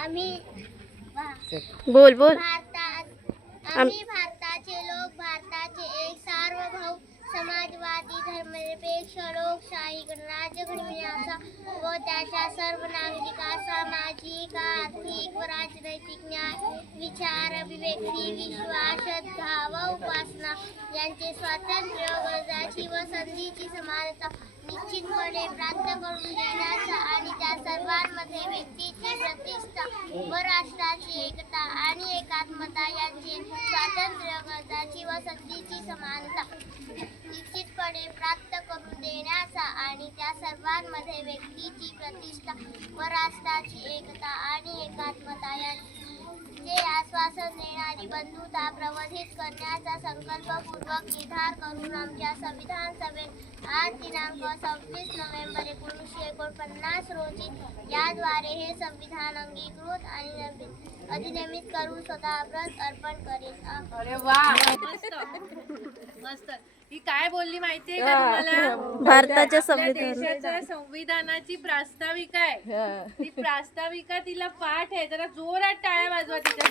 आम्ही बोल बोल. आम्ही भारताचे लोक, भारताचे एक सार्वभौम समाजवादी धर्मनिरपेक्ष लोकशाही गणराज्य घडविण्याचा व त्याच्या सर्व नागरिकांचा सामाजिक, आर्थिक व राजनैतिक न्याय, विचार, अभिव्यक्ती, विश्वास, श्रद्धा व उपासना यांचे स्वातंत्र्य, गरजाची व संधीची समानता निश्चितपणे प्राप्त करून देण्याचा आणि त्या सर्वांमध्ये व्यक्तीची प्रतिष्ठा व राष्ट्राची एकता आणि एकात्मता यांचे स्वातंत्र्य, गरजाची व संधीची समानता निश्चितपणे प्राप्त करून देण्याचा आणि त्या सर्वांमध्ये व्यक्तीची प्रतिष्ठा व राष्ट्राची एकता आणि एकात्मता यांचे आश्वासन देणारी बंधुता प्रवर्धित करण्याचा संकल्पपूर्वक निर्धार करून आमच्या संविधान सभेत आज दिनांक 26 नोव्हेंबर 1949 रोजी याद्वारे हे संविधान अंगीकृत आणि अधिनियमित करून स्वतः व्रत अर्पण करेल. अरे वा, मस्त. ही काय बोलली माहितीये का तुम्हाला? भारताच्या आपल्या देशाच्या संविधानाची प्रास्ताविका आहे. ती प्रास्ताविका तिला पाठ आहे. जरा जोरात टाळ्या वाजवा तिच्या.